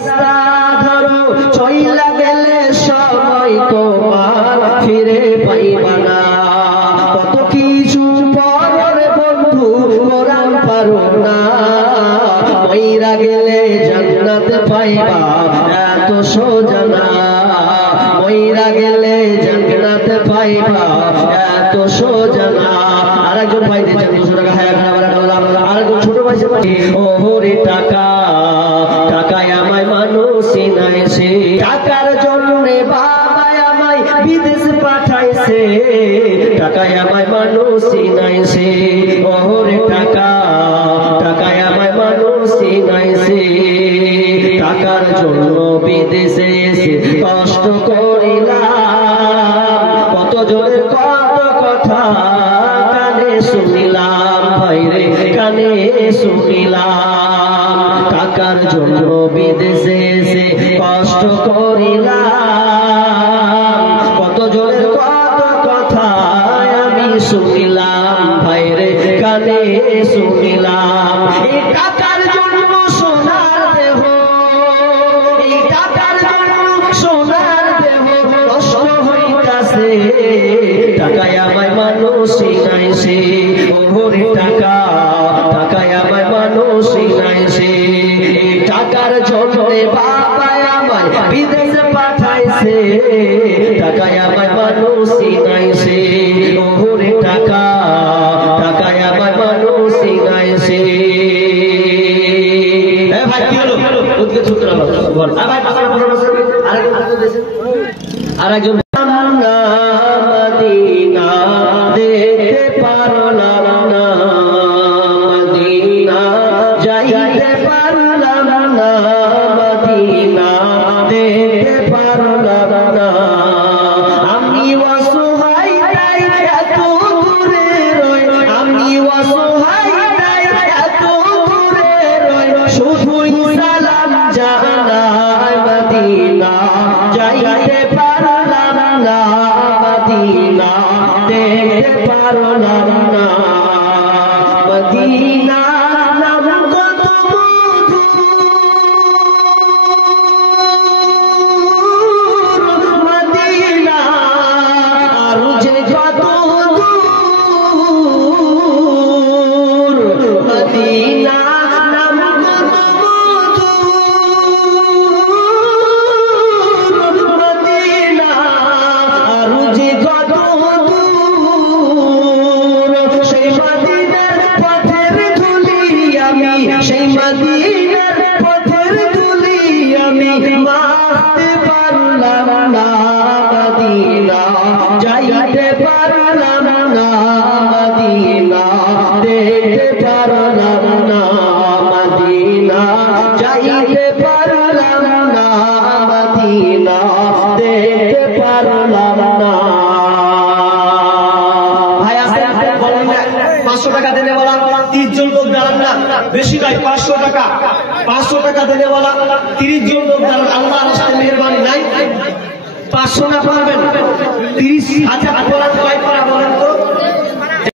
রাস্তা ধরো চইলা গেলে সময় তোমার ফিরে পাইবা না কত কিছু পরের বন্ধু কোরআন পারো না মইরা গেলে জান্নাত পাইবা এত সোজা না মইরা গেলে জান্নাত পাইবা এত সোজা না আরেকজন ভাই দিয়েছেন 200 টাকা হায়া খানা বারাকাল্লাহ আরেকজন ছোট ভাই ওরে টাকা টাকায় আমায় মানুষ চিনাইছে টাকার জন্যে বাবা আমায় বিদেশ পাঠাইছে টাকায় আমায় মানুষ চিনাইছে ওরে টাকা টাকায় আমায় মানুষ চিনাইছে টাকার জন্য বিদেশে এসে কষ্ট করিলাম কত জনের কত কথা কানে শুনিলাম ভাইরে কানে শুনিলাম টাকার জন্য বিদেশে এসে কষ্ট করিলাম কত জনের কত কথা আমি শুনিলাম ভাইরে কানে শুনিলাম এই টাকার জন্য সোনার দেহ এই টাকার জন্য সোনার দেহ নষ্ট হইতাছে টাকায় আমায় মানুষ চিনাইছে ওরে টাকা টাকায় আমায় মানুষ চিনাইছে টাকার জন্য বাবা আমায় বিদেশে পাঠাইছে টাকায় আমায় মানুষ চিনাইছে ওরে টাকা টাকায় আমায় মানুষ চিনাইছে ভাই কি হলো উদ্গে সূত্র বল ভাই আরেকজন মদিনা দেখতে পারলাম না মদিনা যাইতে পারলাম না মদিনা দেখতে পারলাম না আমি অসহায় তাই এত দূরে রই আমি অসহায় তাই এত দূরে রই শুধুই সালাম জানাই মদিনা যাইতে পারলাম না মদিনা দেখতে পারলাম না মদিনা নাম কত মধুর মদিনা আর যে কত দূর মদিনা নাম কত মধুর মদিনা আর যে কত দূর সেই মদিনার পথের ধুলি আমি সেই মদিনার পথের ধুলি আমি মাখতে পারলাম না মদিনা যাইতে পারলাম না মদিনা দেখতে পারলাম না মদিনা যাইতে পারলাম না মদিনা দেখতে পারলাম না ভাই আসেন বলেন 500 টাকা দেনে वाला 30 জন লোক দাঁড়ান না বেশি নাই 500 টাকা দেনে वाला 30 জন লোক দাঁড়ান আল্লাহর রাস্তায় মেহেরবানি নাই 500 না পারবেন 30,000 বলেন কয় পারা বলেন তো